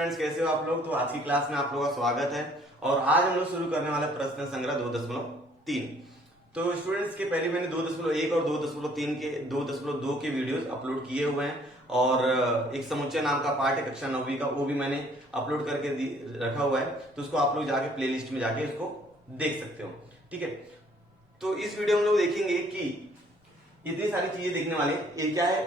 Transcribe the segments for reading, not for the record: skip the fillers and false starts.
Students, कैसे हो आप लोग। तो आज की क्लास में आप लोगों का स्वागत है और आज हम लोग शुरू करने वाले प्रश्न संग्रह 2.3। तो स्टूडेंट्स के पहले मैंने 2.1 और 2.3 के 2.2 के वीडियोस अपलोड किए हुए हैं और एक समुच्चय नाम का पाठ है कक्षा 9वीं का, वो भी मैंने अपलोड करके रखा हुआ है। तो उसको आप लोग जाके प्लेलिस्ट में जाके उसको देख सकते हो, ठीक है। तो इस वीडियो में हम लोग देखेंगे कि इतनी सारी चीजें देखने वाले, ये क्या है,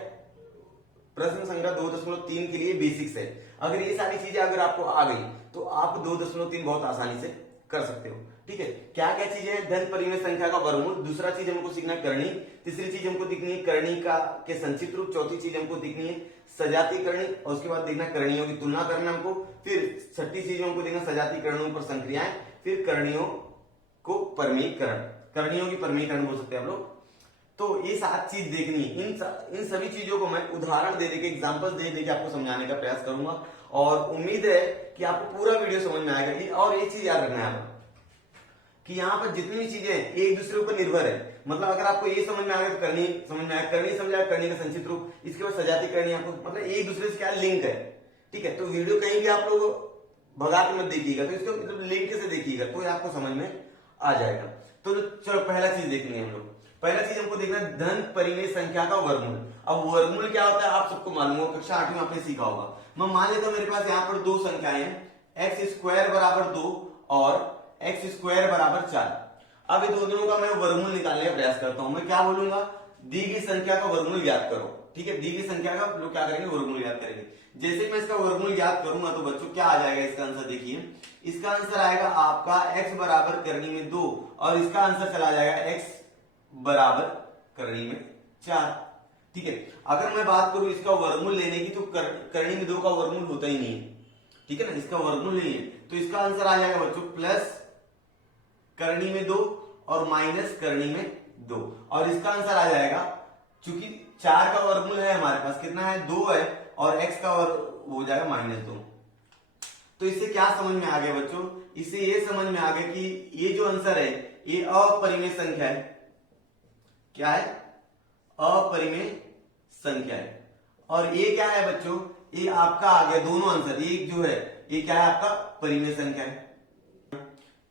प्रश्न संग्रह 2.3 के लिए बेसिक्स है। अगर ये सारी चीजें अगर आपको आ गई तो आप 2.3 बहुत आसानी से कर सकते हो, ठीक है। क्या क्या चीजें हैं, धन परिमेय संख्या का वर्गमूल, दूसरा चीज हमको सीखना है करणी, तीसरी चीज हमको दिखनी है करणी का के संक्षिप्त रूप, चौथी चीज हमको दिखनी है सजाती करणी और उसके बाद देखना करणियों की तुलना करना हमको, फिर छठी चीज हमको देखना सजाती करणों पर संक्रियाएं, फिर करणियों को परमीकरण, करणियों की परमीकरण बोल सकते हैं आप लोग। तो ये 7 चीज देखनी, इन सभी चीजों को मैं उदाहरण दे देके, एग्जांपल्स दे देके आपको समझाने का प्रयास करूंगा और उम्मीद है कि आपको पूरा वीडियो समझ में आएगा। और एक चीज याद रखना है कि यहाँ पर जितनी भी चीजें एक दूसरे ऊपर निर्भर है। मतलब अगर आपको ये समझ में आ गया तो करनी समझ में आएगा, करनी समझ आएगा, करनी का संक्षिप्त रूप, इसके बाद सजाती करनी, आपको मतलब एक दूसरे से क्या लिंक है, ठीक है। तो वीडियो कहीं भी आप लोग भगा के मत देखिएगा, तो इसको मतलब लिंक से देखिएगा तो आपको समझ में आ जाएगा। तो चलो पहला चीज देखनी है हम लोग। पहला चीज हमको देखना है धन परिमेय संख्या का वर्गमूल। अब वर्गमूल क्या होता है आप सबको मालूम होगा, कक्षा 8 में आपने सीखा होगा। मैं मान लेता हूं मेरे पास यहाँ पर दो संख्याएं हैं, एक्स स्क्वायर बराबर 2 और एक्स स्क्वायर बराबर 4। अब ये दोनों का मैं वर्गमूल निकालने का प्रयास करता हूं। मैं क्या बोलूंगा, दी गई संख्या का वर्गमूल ज्ञात करो, ठीक है। दी गई संख्या का लोग क्या करेंगे, वर्गमूल ज्ञात करेंगे। जैसे मैं इसका वर्गमूल ज्ञात करूंगा तो बच्चों क्या आ जाएगा, इसका आंसर देखिए, इसका आंसर आएगा आपका x बराबर करनी में 2 और इसका आंसर चला जाएगा x बराबर करनी में 4, ठीक है। अगर मैं बात करूं इसका वर्गमूल लेने की तो करनी में 2 का वर्गमूल होता ही नहीं है, ठीक है ना, इसका वर्गमूल नहीं है। तो इसका आंसर आ जाएगा बच्चों प्लस करनी में 2 और माइनस करनी में 2 और इसका आंसर आ जाएगा, चूंकि 4 का वर्गमूल है हमारे पास कितना है, 2 है और x का वर्ग हो जाएगा -2। तो इससे क्या समझ में आ गया बच्चों, इससे ये समझ में आ गया कि ये जो आंसर है ये अपरिमेय संख्या है। क्या है, अपरिमेय संख्या है। और ये क्या है बच्चों, ये आपका आ गया दोनों आंसर, ये जो है ये क्या है आपका परिमेय संख्या है,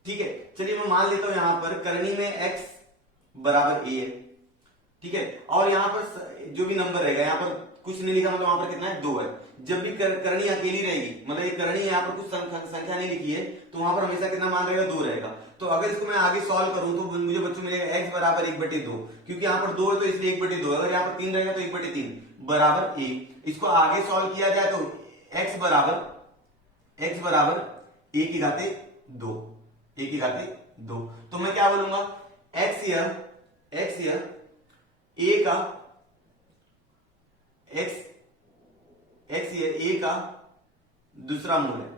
ठीक है। चलिए मैं मान लेता हूं यहां पर करनी में x बराबर a है, ठीक है। और यहां पर जो भी नंबर रहेगा, यहां पर कुछ नहीं लिखा मतलब वहां पर कितना है, 2 है। जब भी करनी अकेली रहेगी, मतलब ये करनी यहाँ पर कुछ संख्या नहीं लिखी है, तो वहां पर हमेशा कितना मान रहेगा, 2 रहेगा। तो अगर इसको मैं आगे सॉल्व करूं तो मुझे बच्चों मिलेगा x बराबर 1/2, क्योंकि यहाँ पर 2 है तो इसलिए 1/2। अगर यहाँ पर 3 रहेगा तो 1/3 बराबर a। इसको आगे सॉल्व किया जाए तो x बराबर a की घाते 2, a की घाते 2। तो मैं क्या बोलूंगा, x here a का a का दूसरा मूल है,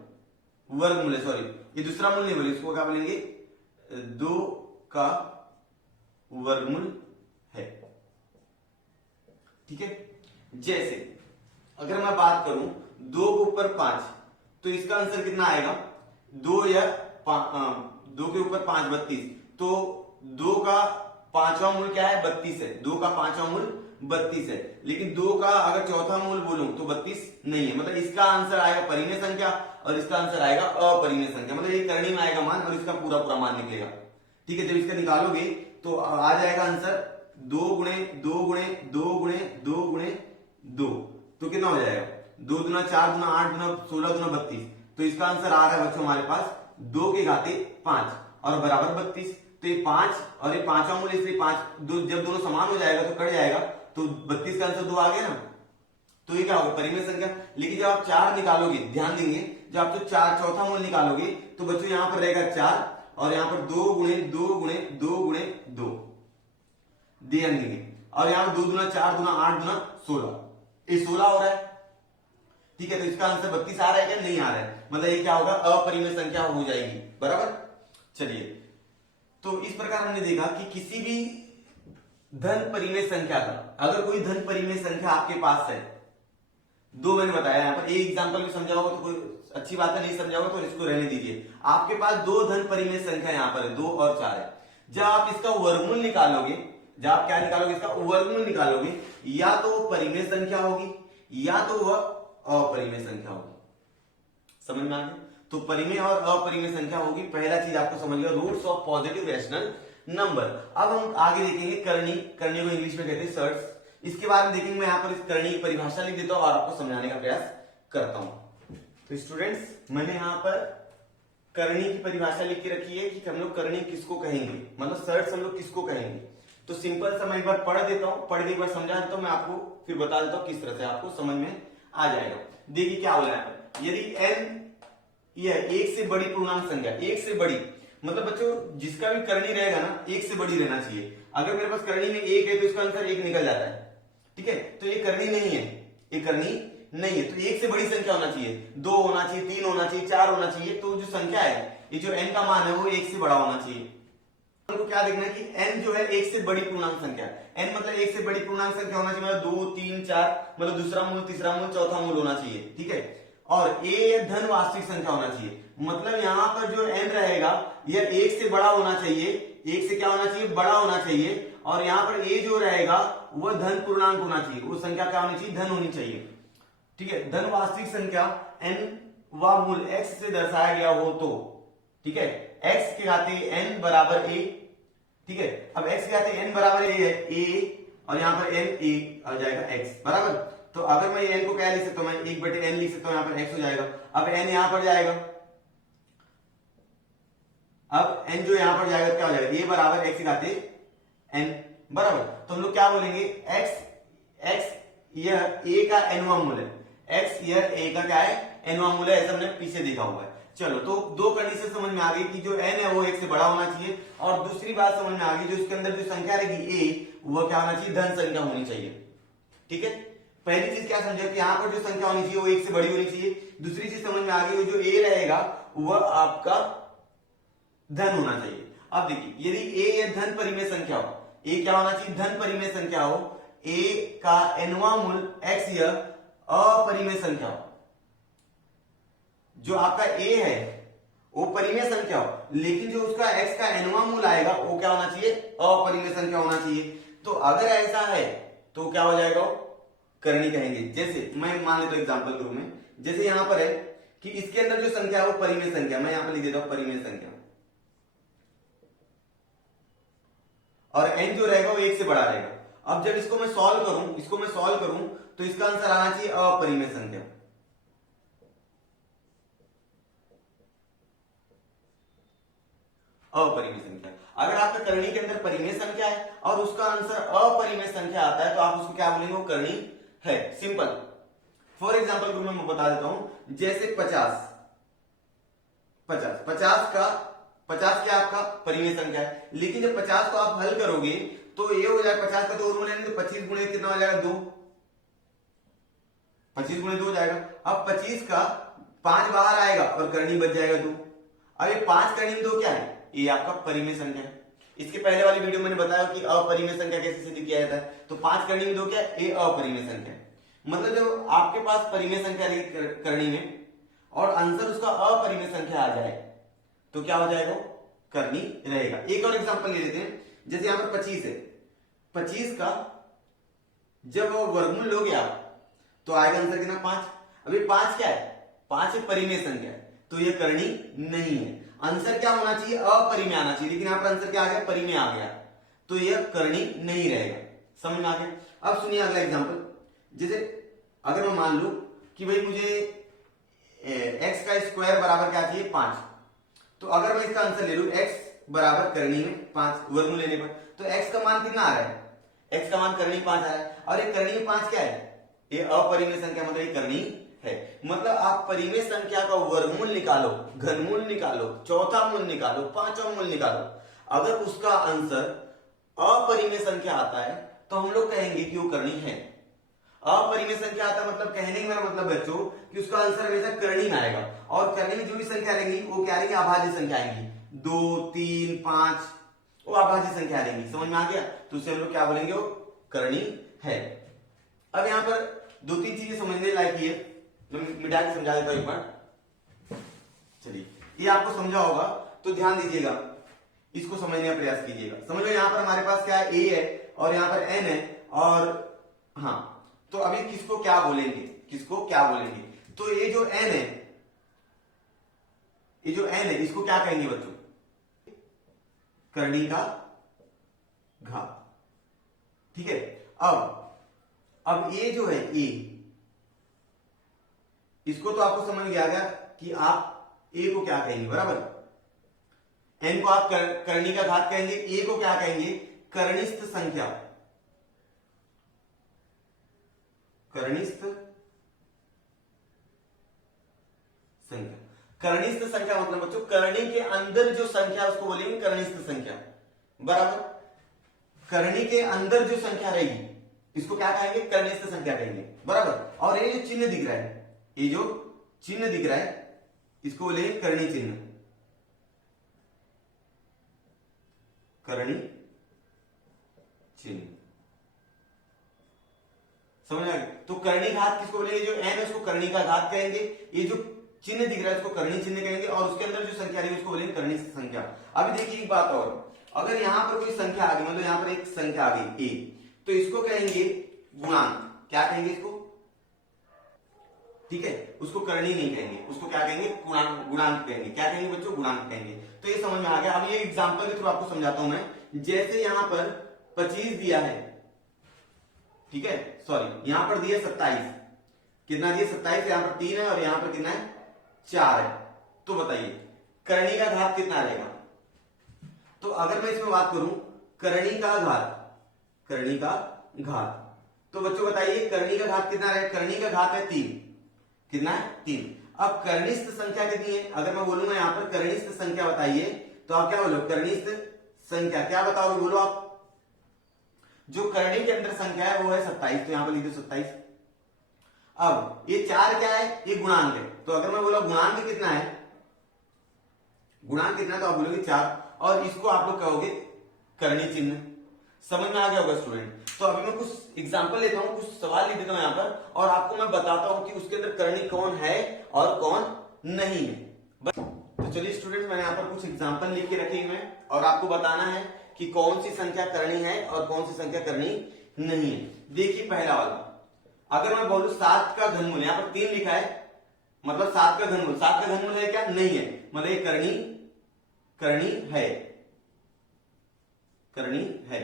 वर्गमूल है, सॉरी ये दूसरा मूल नहीं बोले, इसको क्या बोलेंगे, 2 का वर्गमूल है, ठीक है। जैसे अगर मैं बात करूं 2 के ऊपर 5 तो इसका आंसर कितना आएगा, 2 या 2 के ऊपर 5 32। तो 2 का पांचवा मूल क्या है, 32 है। 2 का पांचवा मूल 32 है, लेकिन 2 का अगर चौथा मूल बोलूं तो 32 नहीं है। मतलब इसका आंसर आएगा परिमेय संख्या और इसका आंसर आएगा अपरिमेय संख्या। मतलब ये करनी में आएगा मान और इसका पूरा पूरा मान निकलेगा, ठीक है। जब इसका निकालोगे तो आ जाएगा आंसर 2 गुणे 2 गुणे 2 गुणे 2 गुणे 2, तो कितना हो जाएगा, 2 दूना 4 दूना 8 दूना 16 दूना 32। तो इसका आंसर आ रहा है बच्चों हमारे पास 2 के घाते 5 और बराबर 32। तो ये 5 और ये पांचवा मूल, इसलिए 5 जब दोनों समान हो जाएगा तो कट जाएगा, तो 32 का आंसर 2 आ गया ना। तो ये क्या होगा, परिमेय संख्या। लेकिन जब आप 4 निकालोगे, ध्यान देंगे, जब आप तो 4 चौथा मूल निकालोगे तो बच्चों यहां पर रहेगा 4 और यहां पर 2 गुणे 2 गुणे 2 गुणे 2, ध्यान देंगे। और यहां पर 2 दूना 4 दूना 8 दूना 16, ये 16 हो रहा है, ठीक है। तो इसका आंसर 32 आ रहा है क्या, नहीं आ रहा है। मतलब ये क्या होगा, अपरिमेय संख्या हो जाएगी, बराबर। चलिए, तो इस प्रकार हमने देखा कि किसी भी धन परिमेय संख्या का, अगर कोई धन परिमेय संख्या आपके पास है, 2 मैंने बताया, यहाँ पर एक एग्जांपल भी समझा होगा तो कोई अच्छी बात है, नहीं समझा होगा तो इसको रहने दीजिए। आपके पास 2 धन परिमेय संख्या यहाँ पर है, 2 और 4 है। जब आप इसका वर्गमूल निकालोगे, जब आप क्या निकालोगे, इसका वर्गमूल निकालोगे, या तो वो परिमेय संख्या होगी या तो वह अपरिमेय संख्या होगी। समझ में आ गया। तो परिमेय और अपरिमेय संख्या होगी, पहला चीज आपको समझ गया, roots of positive rational number. अब हम आगे देखेंगे करनी, करनी को इंग्लिश में कहते हैं सर्ट्स। इसके बाद में देखेंगे, मैं यहाँ पर इस करनी की परिभाषा लिख देता हूँ और आपको समझाने का प्रयास करता हूँ। तो स्टूडेंट्स मैंने यहाँ पर करनी की परिभाषा लिख के रखी है कि हम लोग करनी किसको कहेंगे, मतलब सर्ट्स हम लोग किसको कहेंगे। तो सिंपल सा मैं एक बार पढ़ देता हूँ, पढ़ के एक बार समझा देता हूँ, मैं आपको फिर बता देता हूँ किस तरह से आपको समझ में आ जाएगा। देखिए क्या बोला है, यदि n यह एक से बड़ी पूर्णांक संख्या, एक से बड़ी मतलब बच्चों जिसका भी करनी रहेगा ना एक से बड़ी रहना चाहिए। अगर मेरे पास करनी में एक है तो इसका आंसर एक निकल जाता है, ठीक है। तो ये करनी नहीं है, ये करनी नहीं है, तो एक से बड़ी संख्या होना चाहिए, 2 होना चाहिए, 3 होना चाहिए, 4 होना चाहिए। तो जो संख्या है, ये जो n का मान है वो एक से बड़ा होना चाहिए। हमको क्या देखना है कि n जो है एक से बड़ी पूर्णांक संख्या, n मतलब एक से बड़ी पूर्णांक संख्या होना चाहिए, मतलब 2 3 4 मतलब दूसरा मूल, तीसरा मूल, चौथा मूल होना चाहिए, ठीक है। और a धन वास्तविक संख्या होना चाहिए, मतलब यहाँ पर जो n रहेगा यह एक से बड़ा होना चाहिए, एक से क्या होना चाहिए, बड़ा होना चाहिए। और यहाँ पर a जो रहेगा वह धन पूर्णांक होना चाहिए, वो संख्या क्या होनी चाहिए, धन होनी चाहिए, ठीक है। धन वास्तविक संख्या n व मूल x से दर्शाया गया हो तो, ठीक है, x के घाते n बराबर a, ठीक है। अब x के घाते n बराबर a है, a और यहाँ पर n a आ जाएगा x बराबर। तो अगर मैं n को क्या लिख सकता हूँ, मैं 1/n लिख सकता हूँ, यहाँ पर x हो जाएगा। अब n यहाँ पर जाएगा, अब n जो यहाँ पर जाएगा तो क्या हो जाएगा, a बराबर x के घाते n बराबर। तो हम लोग क्या बोलेंगे, x यह a का nवां मूल है, x यह a का क्या है, nवां मूल है, ऐसा हमने पीछे देखा हुआ है। चलो तो दो कंडीशन समझ में आ गई कि जो n है वो एक से बड़ा होना चाहिए, और दूसरी बात समझ में आ गई जो इसके अंदर जो संख्या रहेगी a वो क्या होना चाहिए, धन संख्या होनी चाहिए, ठीक है। पहली चीज क्या समझे कि यहाँ पर जो संख्या होनी चाहिए वो एक से बड़ी होनी चाहिए। दूसरी चीज समझ में आ गई, वो जो a रहेगा वह आपका धन होना चाहिए। अब देखिए यदि a या धन परिमेय संख्या हो, a क्या होना चाहिए, धन परिमेय संख्या हो, a का nवां मूल x या अपरिमेय संख्या हो, जो आपका a है वो परिमेय संख्या हो, लेकिन जो उसका x का nवां मूल आएगा वो क्या होना चाहिए, अपरिमेय संख्या होना चाहिए। तो अगर ऐसा है तो क्या हो जाएगा, करनी कहेंगे। जैसे मैं मान लेता हूं एग्जांपल के रूप में, जैसे यहां पर है कि इसके अंदर जो संख्या है वो परिमेय संख्या, मैं यहां पर लिख देता हूं परिमेय संख्या, और n जो रहेगा वो एक से बड़ा रहेगा। अब जब इसको मैं सॉल्व करूं तो इसका आंसर आना चाहिए अपरिमेय संख्या, अपरिमेय संख्या। अगर आपका करनी के अंदर परिमेय संख्या है और उसका आंसर अपरिमेय संख्या आता है तो आप उसको क्या बोलेंगे, वो करनी है। सिंपल फॉर एग्जांपल के रूप में मैं बता देता हूं, जैसे 50 क्या आपका परिमेय संख्या है, लेकिन जब 50 को आप हल करोगे तो ये हो जाएगा 50 का 2 रूल है, तो 25 गुणे कितना हो जाएगा, 2, 25 गुणे 2 हो जाएगा। अब 25 का 5 बाहर आएगा और करनी बच जाएगा 2। अब ये 5 करनी में 2 क्या है, ये आपका परिमेय संख्या है। इसके पहले वाली वीडियो मैंने बताया कि अपरिमेय संख्या कैसे सिद्ध किया जाता है। तो 5 करनी में 2 क्या है, ये अपरिमेय संख्या है। मतलब जब आपके पास परिमेय संख्या करनी में और आंसर उसका अपरिमेय संख्या आ जाए तो क्या हो जाएगा, करनी रहेगा। एक और एग्जांपल ले लेते हैं, जैसे यहां पर 25 है, 25 का जब वो वर्गमूल लोगे आप तो आएगा आंसर कितना, 5। अभी 5 क्या है, 5 एक परिमेय संख्या है, तो ये करनी नहीं है। आंसर क्या होना चाहिए, अपरिमेय आना चाहिए, लेकिन यहां पर आंसर क्या आ गया, परिमेय आ गया, तो यह करनी नहीं रहेगा। समझ में आ गया। अब सुनिए अगला एग्जांपल, जैसे अगर मैं मान लू कि भाई मुझे x का स्क्वायर बराबर क्या चाहिए, 5, तो अगर मैं इसका आंसर ले लू x बराबर करनी में 5 वर्गमूल लेने पर, तो x का मान कितना आ रहा है, x का मान करनी 5 आ रहा है, और ये करनी में 5 क्या है, ये अपरिमेय संख्या, मतलब ये करनी है। मतलब आप परिमेय संख्या का वर्गमूल निकालो, घनमूल निकालो, चौथा मूल निकालो, पांचवा मूल निकालो, अगर उसका आंसर अपरिमेय संख्या आता है तो हम लोग कहेंगे कि वो करनी है। अपरिमेय संख्या आता मतलब कहने का मतलब बच्चों कि उसका आंसर हमेशा करनी में आएगा, और करनी में जो भी संख्या रहेंगी वो क्या रहेंगी, अभाज्य संख्या आएंगी, 2 3 5 वो अभाज्य संख्या रहेंगी। समझ में आ गया। तो उसे हम लोग क्या बोलेंगे, वो करनी है। अब यहां पर 2-3 चीजें समझने लायक है, तो मिटा के समझा देता हूं एक बार। चलिए ये आपको समझा होगा तो ध्यान दीजिएगा, इसको समझने का प्रयास कीजिएगा। समझो यहाँ पर हमारे पास क्या है, a है और यहाँ पर n है, और हाँ तो अभी किसको क्या बोलेंगे, तो ये जो n है ये जो n है इसको क्या कहेंगे बच्चों? करणी का घात। ठीक है, अब ये जो है ए, इसको तो आपको समझ में आ गया कि आप ए को क्या कहेंगे, बराबर। एन को आप करणी का घात कहेंगे, ए को क्या कहेंगे? करणिस्थ संख्या। करणिस्थ संख्या, करणिस्थ संख्या मतलब बच्चों करणी के अंदर जो संख्या उसको बोलेंगे करणिस्थ संख्या, बराबर। करणी के अंदर जो संख्या रहेगी इसको क्या कहेंगे? करणिस्थ संख्या कहेंगे, बराबर। और ये जो चिन्ह दिख रहा है, ये जो चिन्ह दिख रहा है इसको बोलेंगे करणी चिन्ह, करणी चिन्ह। समझ में आ गया? तो करणी घात किसको बोलेंगे? जो एन है उसको करणी का घात कहेंगे, ये जो चिन्ह दिख रहा है उसको करणी चिन्ह कहेंगे, और उसके अंदर जो संख्या रहेगी उसको बोलेंगे करणी संख्या। अभी देखिए एक बात और, अगर यहां पर कोई संख्या आ गई, मतलब यहां पर एक संख्या आ गई ए, तो इसको कहेंगे गुणांक। क्या कहेंगे इसको? ठीक है, उसको करणी नहीं कहेंगे, उसको क्या कहेंगे? गुणांक कहेंगे। क्या कहेंगे बच्चों? गुणांक कहेंगे। तो ये समझ में आ गया। अब ये एग्जांपल के थ्रू आपको समझाता हूं मैं। जैसे यहां पर 25 दिया है, ठीक है, सॉरी यहां पर दिया 27, कितना दिया? 27, यहां पर 3 है और यहां पर कितना है? 4 है। तो बताइए करणी का घात कितना रहेगा? तो अगर मैं इसमें बात करूं करणी का घात, करणी का घात, तो बच्चों बताइए करणी का घात कितना रहेगा? करणी का घात है 3, कितना है? 3। अब कर्णिस्थ संख्या कितनी है? अगर मैं बोलूंगा यहां पर कर्णिस्थ संख्या बताइए, तो आप क्या बोलो? कर्णिस्थ संख्या क्या बताओगे? बोलो आप। जो करणी के अंदर संख्या है वो है 27, तो यहां पर लिख दो 27। अब ये 4 क्या है? ये गुणांक है। तो अगर मैं बोला गुणांक कितना है, गुणांक कितना है, तो आप बोलोगे 4, और इसको आप लोग कहोगे करणी चिन्ह। समझ में आ गया होगा स्टूडेंट? तो अभी मैं कुछ एग्जांपल लेता हूं, कुछ सवाल लिख देता हूं यहां पर, और आपको मैं बताता हूं कि उसके अंदर करणी कौन है और कौन नहीं है। तो चलिए स्टूडेंट, मैंने यहां पर कुछ एग्जांपल लिख के रखे हुए हैं और आपको बताना है कि कौन सी संख्या करणी है और कौन सी संख्या करणी नहीं है। देखिए पहला वाला, अगर मैं बोलूं 7 का घनमूल, यहां पर 3 लिखा है, मतलब 7 का घनमूल। 7 का घनमूल है क्या? नहीं है, मतलब ये करणी है, करणी है,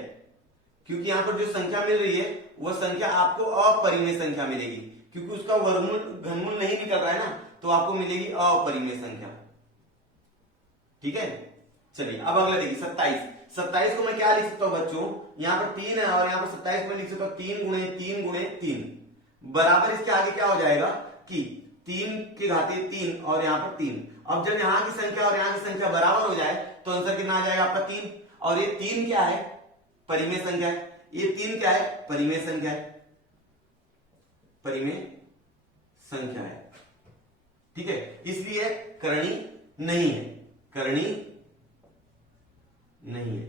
क्योंकि यहां पर जो संख्या मिल रही है वह संख्या आपको अपरिमेय संख्या मिलेगी, क्योंकि उसका वर्गमूल घनमूल नहीं निकल रहा है ना, तो आपको मिलेगी अपरिमेय संख्या। ठीक है, चलिए अब अगला देखिए 27। 27 को मैं क्या लिख सकता हूं बच्चों? यहां पर 3 है और यहां पर 27 में लिख सकता हूं 3 गुणे 3 गुणे 3, बराबर इसके आगे क्या हो जाएगा कि 3 के घाते 3 और यहां पर 3। अब जब यहां की संख्या और यहां की संख्या बराबर हो जाए तो आंसर कितना आ जाएगा आपका? 3। और ये 3 क्या है? परिमेय संख्या है। ये 3 क्या है? परिमेय संख्या है, परिमेय संख्या है। ठीक है, इसलिए करणी नहीं है, करणी नहीं है।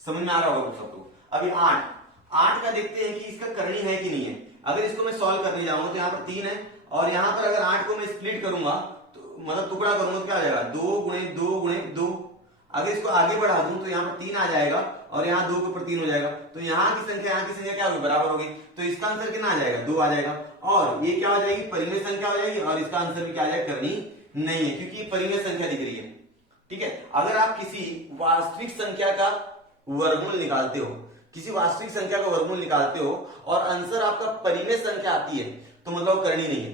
समझ में आ रहा होगा सबको? अभी 8 का देखते हैं कि इसका करणी है कि नहीं है। अगर इसको मैं सॉल्व करने जाऊंगा तो यहां पर 3 है, और यहां पर अगर 8 को मैं स्प्लिट करूंगा, तो मतलब टुकड़ा करूंगा, तो क्या आ जाएगा? 2 गुणे 2 गुणे 2। अगर इसको आगे बढ़ा दूं तो यहाँ पर 3 आ जाएगा और यहाँ 2 के ऊपर 3 हो जाएगा, तो यहाँ की संख्या क्या होगी? बराबर होगी। तो इसका आंसर कितना आ जाएगा? 2 आ जाएगा। और ये क्या हो जाएगी? परिमेय संख्या हो जाएगी, और इसका आंसर भी क्या आ जाएगा? करणी नहीं है, क्योंकि ये परिमेय संख्या दिख रही है। ठीक है, अगर आप किसी वास्तविक संख्या का वर्गमूल निकालते हो, किसी वास्तविक संख्या का वर्गमूल निकालते हो और आंसर आपका परिमेय संख्या आती है, तो मतलब करणी नहीं है।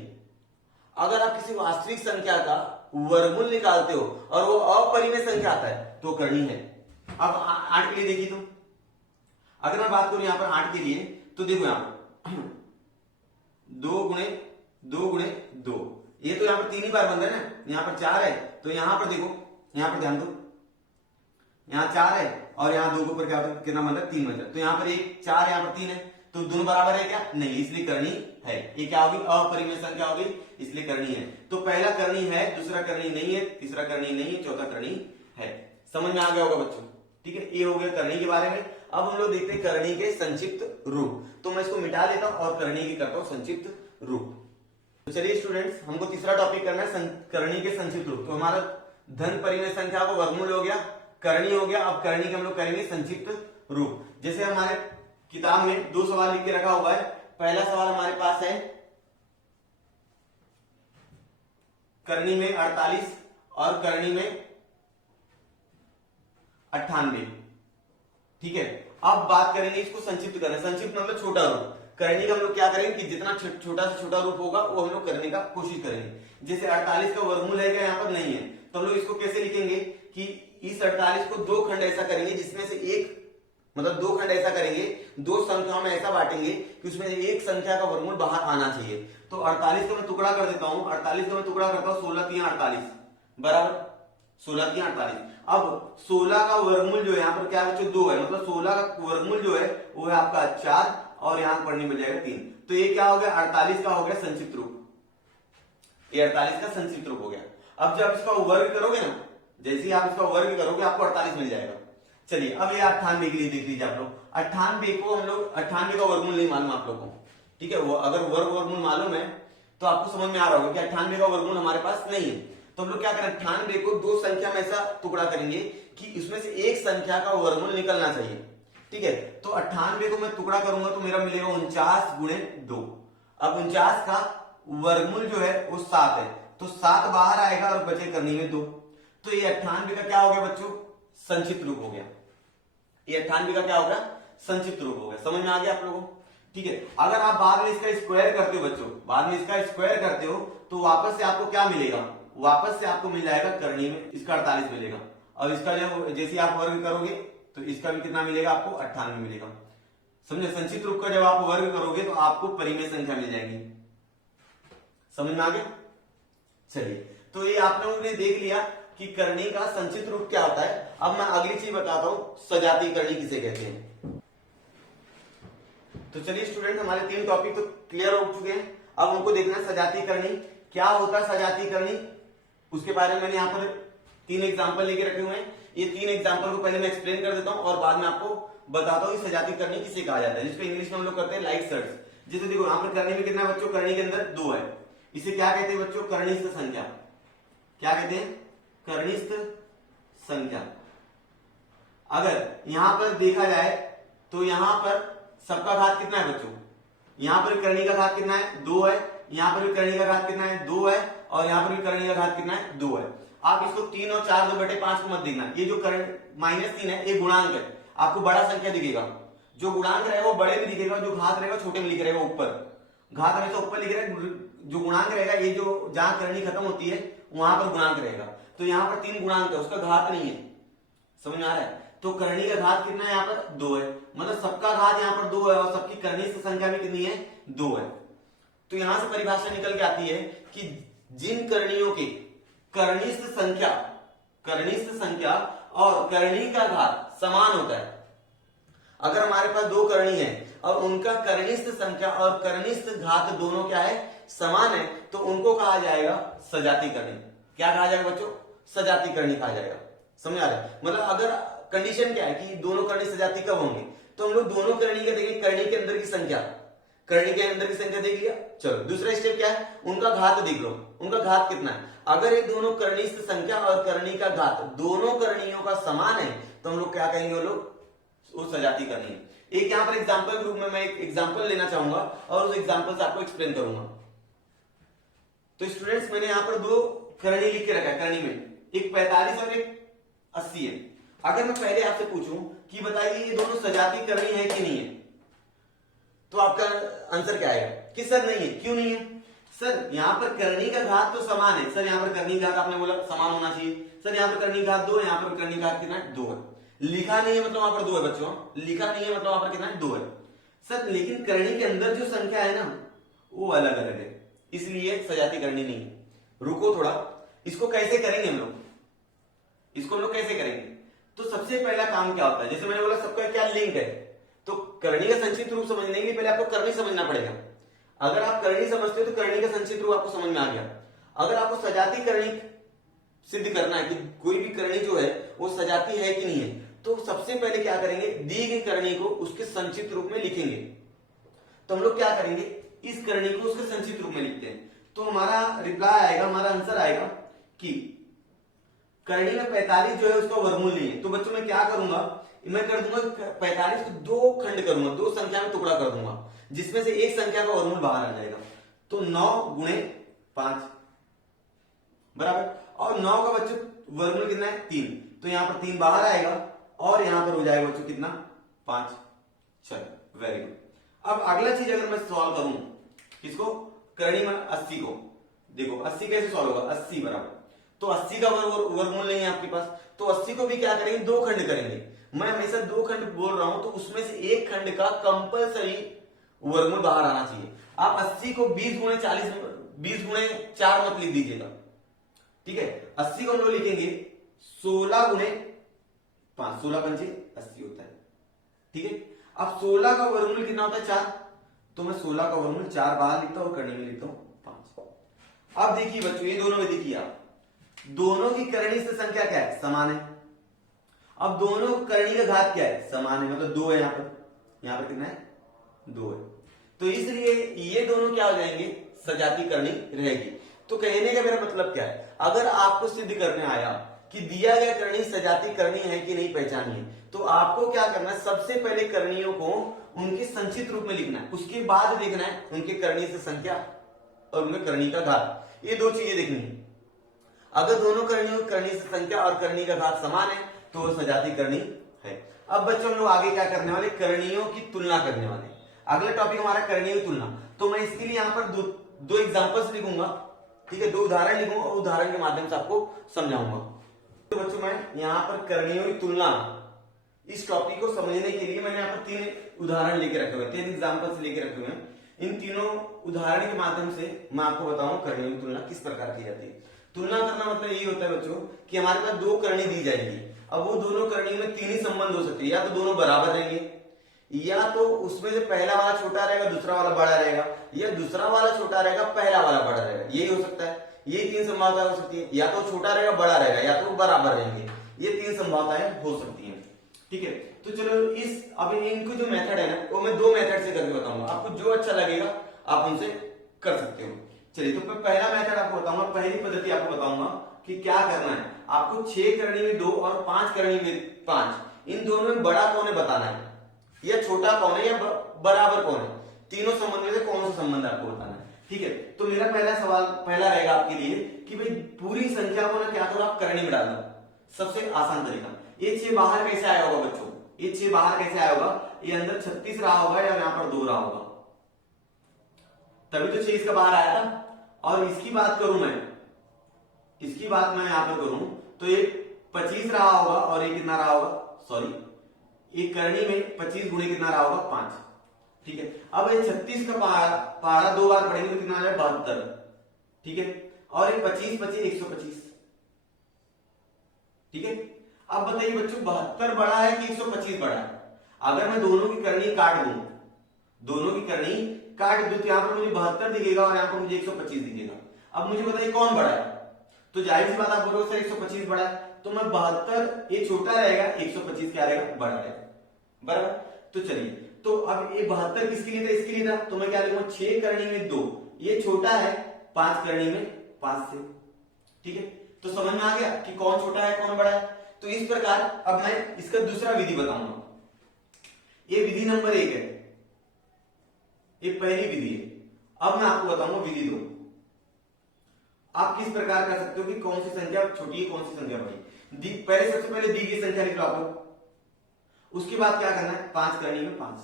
अगर आप किसी वास्तविक संख्या का वर्गमूल निकालते हो और वो अपरिमेय संख्या आता है, तो करणी है। अब 8 के लिए देखिए, तो अगर मैं बात करूं यहां पर 8 के लिए, तो देखो यहां पर 2 गुणे 2 गुणे 2, ये तो यहां पर 3 ही बार बन रहा है ना, यहां पर 4 है, तो यहां पर देखो, यहां पर ध्यान दो, यहां 4 है और यहां 2 के ऊपर क्या कितना बन रहा है? 3 बन रहा है। तो यहां पर 1 4, यहां पर 3 है, तो दोनों बराबर है क्या? नहीं, इसलिए करणी है। ये क्या होगी? अपरिमेय संख्या होगी, इसलिए करणी है। तो पहला करणी है, दूसरा करणी नहीं है, तीसरा करणी नहीं है, चौथा करणी है। समझ में आ गया होगा बच्चों? ठीक है, ये हो गया करणी के बारे में। अब हम लोग देखते हैं करणी के संक्षिप्त रूप। तो मैं इसको मिटा लेता हूं और करणी की करता हूं संक्षिप्त रूप। तो चलिए स्टूडेंट्स, हमको तीसरा टॉपिक करना है करणी के संक्षिप्त रूप। तो हमारा धन परिमेय संख्या को वर्गमूल हो गया, करणी हो गया। अब करणी के हम लोग करेंगे संक्षिप्त रूप। जैसे हमारे किताब में 2 सवाल लिख के रखा हुआ है। पहला सवाल हमारे पास है करनी में 48 और करनी में 98। ठीक है, अब बात करेंगे इसको संक्षिप्त करना। संक्षिप्त मतलब छोटा रूप। करनी का हम लोग क्या करेंगे कि जितना छोटा से छोटा रूप होगा वो हम लोग करने का कोशिश करेंगे। जैसे 48 का वर्गमूल है क्या यहाँ पर नहीं है, तो हम लोग इसको कैसे लिखेंगे कि इस 48 को दो खंड ऐसा करेंगे जिसमें से एक, मतलब दो खंड ऐसा करेंगे, दो संख्याओं में ऐसा बांटेंगे कि उसमें एक संख्या का वर्गमूल बाहर आना चाहिए। तो 48 का मैं टुकड़ा कर देता हूं, 48 का मैं टुकड़ा करता हूं 16 3 48 बराबर 16 3 48। अब 16 का वर्गमूल जो है यहाँ पर क्या बच्चों 2 है, मतलब 16 का वर्गमूल जो है वो है आपका 4 और यहाँ पढ़ने मिल जाएगा 3। तो ये क्या हो गया 48 का हो गया संक्षिप्त रूप, ये 48 का संक्षिप्त रूप हो गया। अब जब इसका वर्ग करोगे ना, जैसे ही आप इसका वर्ग करोगे आपको 48 मिल जाएगा। चलिए अब ये 98 के लिए देख लीजिए आप लोग। 98 को हम लोग 98 का वर्गमूल नहीं मालूम आप लोगों को, ठीक है, वो अगर वर्गमूल मालूम है तो आपको समझ में आ रहा होगा कि 98 का वर्गमूल हमारे पास नहीं है। तो हम लोग क्या करें 98 को दो संख्या में ऐसा टुकड़ा करेंगे कि उसमें से एक संख्या का वर्गमूल निकलना चाहिए। ठीक है, तो 98 को मैं टुकड़ा करूंगा तो मेरा मिलेगा 49 गुणे 2। अब 49 का वर्गमूल जो है वो 7 है, तो 7 बाहर आएगा और बचे करनी में 2। तो ये 98 का क्या हो गया बच्चों संक्षिप्त रूप हो गया। ये 98 का क्या हो गया संक्षिप्त रूप हो गया। समझ में आ गया आप लोगों को? ठीक है, अगर आप बाद में इसका स्क्वायर करते हो बच्चों, बाद में इसका स्क्वायर करते हो तो वापस से आपको क्या मिलेगा, वापस से आपको मिल जाएगा करनी में इसका 48 मिलेगा। और इसका जो जैसे आप वर्ग करोगे तो इसका भी कितना मिलेगा आपको 98 मिलेगा। समझे, संक्षिप्त रूप का जब आप वर्ग करोगे तो आपको परिमेय संख्या मिल जाएगी। समझ में आ गया? चलिए, तो ये आप लोगों ने देख लिया कि करनी का संक्षिप्त रूप क्या होता है। अब मैं अगली चीज बताता हूं, सजातीय करनी किसे कहते हैं। तो चलिए स्टूडेंट, हमारे 3 टॉपिक तो क्लियर हो चुके हैं। अब उनको देखना सजातीय करनी क्या होता है। सजातीय करनी उसके बारे में मैंने यहाँ पर 3 एग्जाम्पल लेके रखे हुए हैं। ये 3 एग्जाम्पल को पहले मैं एक्सप्लेन कर देता हूं और बाद में आपको बताता हूं कि सजातीय करनी किसे कहा जाता है, जिसको इंग्लिश में हम लोग करते हैं लाइक सर्च। जैसे देखो यहाँ पर करनी में कितना बच्चों, करनी के अंदर 2 है, इसे क्या कहते हैं बच्चों कर्निस्थ संख्या। क्या कहते हैं कर्निस्थ संख्या। अगर यहां पर देखा जाए तो यहां पर सबका घात कितना है बच्चों, यहां पर करनी का घात कितना है 2 है, यहां पर भी करनी का घात कितना है 2 है और यहां पर भी करनी का घात कितना है 2 है। आप इसको 3 और 4 2/5 को मत देखना, ये जो -3 है ये गुणांक है, आपको बड़ा संख्या दिखेगा। जो गुणांक रहेगा वो बड़े में दिखेगा, जो घात रहेगा छोटे में लिख रहेगा ऊपर। घात हमेशा ऊपर लिख रहेगा, जो गुणांक रहेगा ये जो जहां करनी खत्म होती है वहां पर गुणांक रहेगा। तो यहाँ पर 3 गुणांक है, उसका घात नहीं है। समझ में आ रहा है? तो करनी का घात कितना है यहाँ पर 2 है, मतलब सबका घात यहाँ पर 2 है और सबकी कर्निस्थ संख्या भी कितनी है 2 है। तो यहां से परिभाषा निकल के आती है कि जिन करणियों के कर्निस्थ संख्या और करनी का घात समान होता है। अगर हमारे पास 2 करणी है और उनका कर्निस्थ संख्या और कर्निस्थ घात दोनों क्या है समान है, तो उनको कहा जाएगा सजातीय करनी। क्या कहा जाएगा बच्चों, सजातीय करनी कहा जाएगा। समझ आ रहा है? मतलब अगर कंडीशन क्या है कि दोनों करणी सजातीय कब होंगे, तो हम लोग दोनों करणी का देखेंगे, करणी के अंदर की संख्या, करणी के अंदर की संख्या देख लिया। चलो दूसरा स्टेप क्या है, उनका घात देख लो, उनका घात कितना है। अगर ये दोनों कर्निस्थ संख्या और करणी का घात दोनों करणियों का समान है तो हम लोग क्या कहेंगे, वो लोग वो सजातीय करनी है। एक यहाँ पर एग्जाम्पल के रूप में मैं एक एग्जाम्पल लेना चाहूंगा और उस एग्जाम्पल से आपको एक्सप्लेन करूंगा। तो स्टूडेंट्स, मैंने यहाँ पर 2 करणी लिख के रखा है, करणी में एक 45 और एक 80 है। अगर मैं पहले आपसे पूछूं कि बताइए ये दोनों सजातीय करनी है कि नहीं है, तो आपका आंसर क्या आएगा कि सर नहीं है। क्यों नहीं है सर? यहाँ पर करनी का घात तो समान है सर, यहाँ पर करनी घात आपने बोला समान होना चाहिए सर, यहाँ पर करनी घात 2 है, यहाँ पर करनी घात कितना है 2 है। लिखा नहीं है मतलब वहां पर 2 है बच्चों, लिखा नहीं है मतलब वहां पर कितना है 2 है सर, लेकिन करनी के अंदर जो संख्या है ना वो अलग अलग है, इसलिए सजातीय करनी नहीं है। रुको थोड़ा, इसको कैसे करेंगे हम लोग, इसको हम लोग कैसे करेंगे। तो सबसे पहला काम क्या होता है, जैसे मैंने बोला सबका क्या लिंक है, तो करनी का संक्षिप्त रूप समझने के लिए पहले आपको करनी समझना पड़ेगा। अगर आप करनी समझते हो तो करनी का संक्षिप्त रूप आपको समझ में आ गया। अगर आपको सजातीय करनी सिद्ध करना है कि कोई भी करनी जो है वो सजातीय है कि नहीं है, तो सबसे पहले क्या करेंगे, दी गई करनी को उसके संक्षिप्त रूप में लिखेंगे। तो हम लोग क्या करेंगे, इस करनी को उसके संक्षिप्त रूप में लिखते हैं, तो हमारा रिप्लाई आएगा, हमारा आंसर आएगा कि करनी में 45 जो है उसका वर्गमूल नहीं है। तो बच्चों मैं क्या करूंगा, मैं कर दूंगा 45 को 2 खंड करूंगा, 2 संख्या में टुकड़ा कर दूंगा, जिसमें से एक संख्या का वर्गमूल बाहर आ जाएगा। तो 9 गुणे 5 बराबर। और 9 का बच्चों वर्गमूल कितना है 3, तो यहाँ पर 3 बाहर आएगा और यहाँ पर हो जाएगा बच्चों कितना 5। चलो वेरी गुड। अब अगला चीज अगर मैं सॉल्व करूं किसको, करणी में 80 को, देखो 80 कैसे सॉल्व होगा, 80 बराबर, तो 80 का वर्गमूल नहीं है आपके पास, तो 80 को भी क्या करेंगे, दो खंड करेंगे। मैं हमेशा दो खंड बोल रहा हूं तो उसमें से एक खंड का कंपलसरी वर्गमूल बाहर आना चाहिए। आप 80 को 20 गुणे 40, 20 गुणे 4 मत लिख दीजिएगा, ठीक है। 80 को हम लोग लिखेंगे 16 गुणे 5, 16 पंचे 80 होता है, ठीक है। अब 16 का वर्गमूल कितना होता है 4, तो मैं 16 का वर्गमूल 4 बाहर लिखता हूं और करणी में लिखता हूं 5। अब देखिए बच्चों ये दोनों में देखिए आप, दोनों की करणी से संख्या क्या है, समान है। अब दोनों करणी का घात क्या है, समान है, मतलब 2 है। यहाँ पर कितना है 2 है, तो इसलिए ये दोनों क्या हो जाएंगे, सजाती करणी रहेगी। तो कहने का मेरा मतलब क्या है, अगर आपको सिद्ध करने आया कि दिया गया करणी सजाती करणी है कि नहीं पहचानिए, तो आपको क्या करना है, सबसे पहले करणियों को उनके संचित रूप में लिखना है, उसके बाद देखना है उनके करणी से संख्या और उनके करणी का घात, ये दो चीजें देखनी है। अगर दोनों करणियों की करणी से संख्या और करणी का घात समान है तो वो सजाती करणी है। अब बच्चों हम लोग आगे क्या करने वाले, करणियों की तुलना करने वाले। अगला टॉपिक हमारा करणियों की तुलना, तो मैं इसके लिए यहाँ पर दो एग्जांपल्स लिखूंगा, ठीक है, 2 उदाहरण लिखूंगा और उदाहरण के माध्यम से आपको समझाऊंगा। तो बच्चों मैं यहाँ पर करणियों की तुलना, इस टॉपिक को समझने के लिए मैंने यहाँ पर 3 उदाहरण लेके रखे हुए, 3 एग्जाम्पल्स लेके रखे हुए हैं। इन तीनों उदाहरण के माध्यम से मैं आपको बताऊं करणियों की तुलना किस प्रकार की जाती है। तुलना करना मतलब यही होता है बच्चों कि हमारे पास 2 करणी दी जाएगी, अब वो दोनों करणियों में 3 ही संबंध हो सकते हैं, या तो दोनों बराबर रहेंगे, या तो उसमें से पहला वाला छोटा रहेगा दूसरा वाला बड़ा रहेगा, या दूसरा वाला छोटा रहेगा पहला वाला बड़ा रहेगा, यही हो सकता है। ये 3 संभावनाएं हो सकती है, या तो छोटा रहेगा बड़ा रहेगा, या तो बराबर रहेंगे, ये 3 संभावनाएं हो सकती है, ठीक है। तो चलो इस अब इनको जो मेथड है ना वो मैं 2 मेथड से करके बताऊंगा, आपको जो अच्छा लगेगा आप उनसे कर सकते हो। चलिए तो मैं पहला मेथड आपको बताऊंगा, पहली पद्धति आपको बताऊंगा कि क्या करना है। आपको 6 करणी में 2 और 5 करणी में 5, इन दोनों में बड़ा कौन है बताना है, या छोटा कौन है, या बराबर कौन है, तीनों संबंध में से कौन सा संबंध आपको बताना है, ठीक है। तो मेरा पहला सवाल पहला रहेगा आपके लिए कि भाई पूरी संख्या को ना क्या करो आप करणी में डाल दो, सबसे आसान तरीका। ये 6 बाहर कैसे आया होगा बच्चों, ये 6 बाहर कैसे आया होगा, ये अंदर 36 रहा होगा या यहाँ पर 2 रहा होगा, तभी तो 6 इसका बाहर आया था। और इसकी बात करूं मैं, इसकी बात मैं यहां पर करूं तो ये 25 रहा होगा और ये कितना रहा होगा, सॉरी ये करणी में 25 गुणे कितना रहा होगा 5, ठीक है। अब ये 36 का पहाड़ा 2 बार पढ़ेंगे तो कितना आ जाएगा 72, ठीक है। और ये 25 25 125, ठीक है। अब बताइए बच्चों 72 बड़ा है कि 125 बड़ा है। अगर मैं दोनों की करणी काट दूं, दोनों की करणी काट दूं तो यहां पर मुझे 72 दिखेगा और यहां पर मुझे 125 दिखेगा। अब मुझे बताइए कौन बड़ा है, तो जाहिर सी बात आप बोलोगे सर 125 बड़ा है, तो मैं 72 ये छोटा रहेगा, 125 क्या रहेगा बड़ा रहेगा, बराबर। तो चलिए तो अब ये 72 किसके लिए था, इसके लिए था, तो मैं क्या लिखूंगा 6 करणी में 2, ये छोटा है 5 करणी में 5 से, ठीक है। तो समझ में आ गया कि कौन छोटा है कौन बड़ा है। तो इस प्रकार अब मैं इसका दूसरा विधि बताऊंगा, ये विधि नंबर 1 है, ये पहली विधि है। अब मैं आपको बताऊंगा विधि 2, आप किस प्रकार कर सकते हो कि कौन सी संख्या छोटी है कौन सी संख्या बड़ी। पहले सबसे पहले दी गई संख्या लिख लो आप, उसके बाद क्या करना है 5 करणी में 5,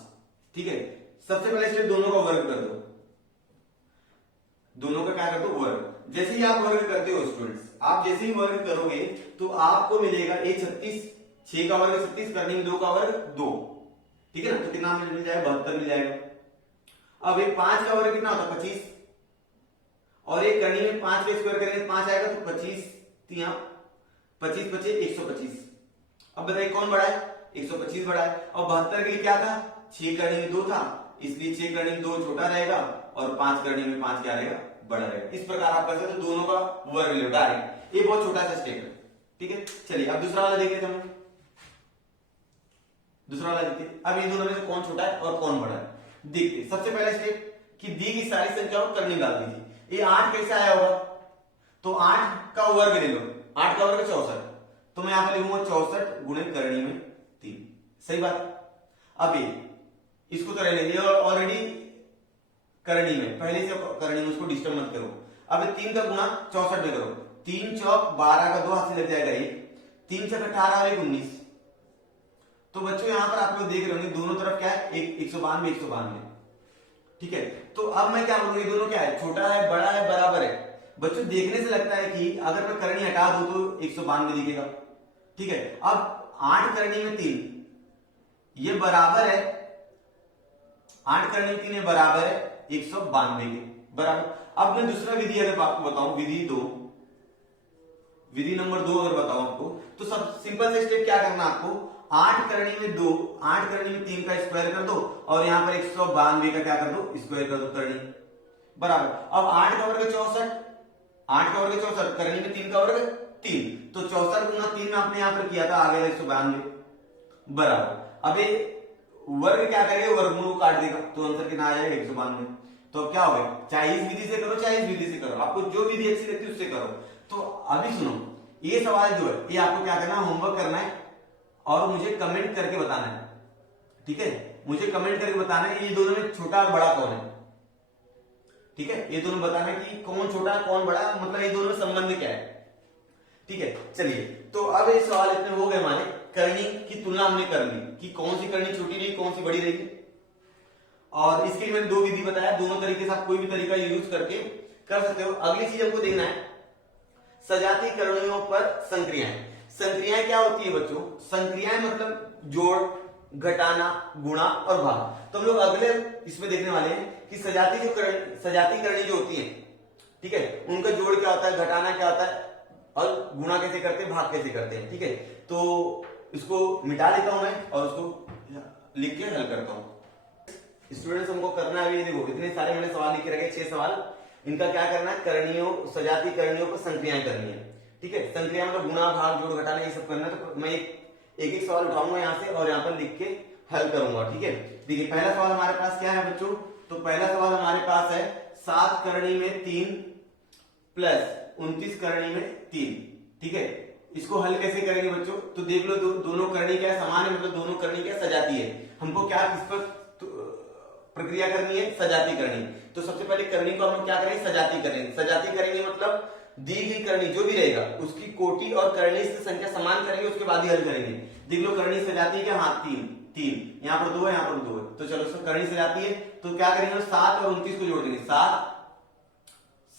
ठीक है। सबसे पहले स्टेप दोनों का वर्ग कर दो, दोनों का क्या कर दो वर्ग। जैसे ही आप वर्ग करते हो स्टूडेंट्स, आप जैसे ही वर्ग करोगे तो आपको मिलेगा ये 36, 6 का वर्ग 36, करणी में 2 का वर्ग 2, ठीक है ना, तो कितना मिल जाएगा 72 मिल जाएगा। अब ये 5 का वर्ग कितना होता है 25, और ये करणी में 5 का स्क्वायर करेंगे 5 आएगा, तो 25 25 25 125। अब बताइए कौन बड़ा है, 125 बड़ा है। और 72 के लिए क्या था, 6 करणी में 2 था, इसलिए 6 करणी में 2 छोटा रहेगा और 5 करणी में 5 क्या रहेगा बड़ा रहेगा। इस प्रकार आप कर सकते हो, दोनों का वर्ग ले लो डायरेक्ट, ये बहुत छोटा सा स्टेप है, ठीक है। चलिए अब दूसरा वाला देख लेते हैं, दूसरा वाला देखिए। अब इन दोनों में से कौन छोटा है और कौन बड़ा है देखिए। सबसे पहला स्टेप कि दी गई सारी संख्याओं को करणी डाल दीजिए। ये 8 कैसे आया होगा, तो 8 का वर्ग ले लो, 8 का वर्ग 64, तो मैं यहां पर लिखूंगा 64 गुणे करणी में 3, सही बात। अब ये इसको तो रहने दिया, ऑलरेडी करणी में पहले से करणी में, उसको डिस्टर्ब मत करो। अब 3 का गुणा 64 में करो, 3 चौक 12 का 2 हाथ से लग जाएगा 1, 3 छक 18 और 1 19। तो बच्चों यहां पर आप लोग देख रहे होंगे दोनों तरफ क्या है, 192 192। ठीक है, तो अब मैं क्या बोलूंगा, ये दोनों क्या है, छोटा है बड़ा है बराबर है। बच्चों देखने से लगता है कि अगर मैं करनी हटा दूं तो 192 दिखेगा। ठीक है, अब 8 करनी में 3 ये बराबर है, 8 करनी में 3 ये बराबर है 192 के बराबर। अब मैं दूसरा विधि अगर आपको बताऊं, विधि नंबर 2 अगर बताऊं आपको, तो सब सिंपल से स्टेप क्या करना आपको, 8 करनी में 2, 8 करनी में 3 का स्क्वायर कर दो और यहां पर 192 का क्या कर दो, स्क्वायर कर दो करनी बराबर। अब 8 का वर्ग 64, 8 का वर्ग 64, करनी में 3 का वर्ग 3, तो 64 गुना 3 में आपने यहां पर किया था, आ गया 192 बराबर। अब ये वर्ग क्या करेगा, वर्गमूल को काट देगा, तो आंसर कितना आ जाएगा 192। तो अब क्या हो गया, चाहे इस विधि से करो चाहे इस विधि से करो, आपको जो विधि अच्छी लगती है उससे करो। तो अभी सुनो, ये सवाल जो है ये आपको क्या करना है, होमवर्क करना है और मुझे कमेंट करके बताना है। ठीक है, मुझे कमेंट करके बताना है ये दोनों में छोटा और बड़ा कौन है। ठीक है, ये दोनों बताना है कि कौन छोटा कौन बड़ा, मतलब ये दोनों में संबंध क्या है। ठीक है, चलिए तो अब ये सवाल इतने हो गए हमारे, करनी की तुलना हमने कर ली कि कौन सी करनी छोटी रही कौन सी बड़ी रही, और इसके लिए मैंने 2 विधि बताया, दोनों तरीके से आप कोई भी तरीका यूज करके कर सकते हो। अगली चीज हमको देखना है सजाती करणियों पर संक्रियाएं। संक्रियाएं क्या होती है बच्चों, संक्रियाएं मतलब जोड़, घटाना, गुणा और भाग। तो हम लोग अगले इसमें देखने वाले हैं कि सजाती करणी जो होती है, ठीक है, उनका जोड़ क्या होता है, घटाना क्या होता है और गुणा कैसे करते हैं, भाग कैसे करते हैं। ठीक है, तो इसको मिटा देता हूं मैं और उसको लिख के हल करता हूं। स्टूडेंट्स हमको करना है, अभी देखो इतने सारे मैंने सवाल लिखे रखे 6 सवाल, इनका क्या करना है, करणियों सजाती करणियों पर संक्रियाएं करनी है। ठीक है, संक्रिया मतलब गुणा भाग जोड़ घटाना ये सब करना है। तो मैं एक सवाल उठाऊंगा यहाँ से और यहाँ पर लिख के हल करूंगा। ठीक है, देखिए पहला सवाल हमारे पास क्या है बच्चों, तो पहला सवाल हमारे पास है 7 करणी में 3 प्लस 29 करणी में 3। ठीक है, इसको हल कैसे करेंगे बच्चों, तो देख लो दोनों करणी क्या समान है, मतलब दोनों करणी क्या सजाती है। हमको क्या किस पर प्रक्रिया करनी है, सजाती करनी। तो सबसे पहले करनी को हम लोग क्या करेंगे, सजाती करेंगे। सजाती करेंगे मतलब दी गई करनी जो भी रहेगा उसकी कोटि और करणी से संख्या समान करेंगे, उसके बाद ही हल करेंगे। देख लो करणी सजाती है क्या, हाँ 3 यहाँ पर 2 है, यहाँ पर 2 है, तो चलो इसको करणी सजाती है तो क्या करेंगे, 7 और 29 को जोड़ देंगे,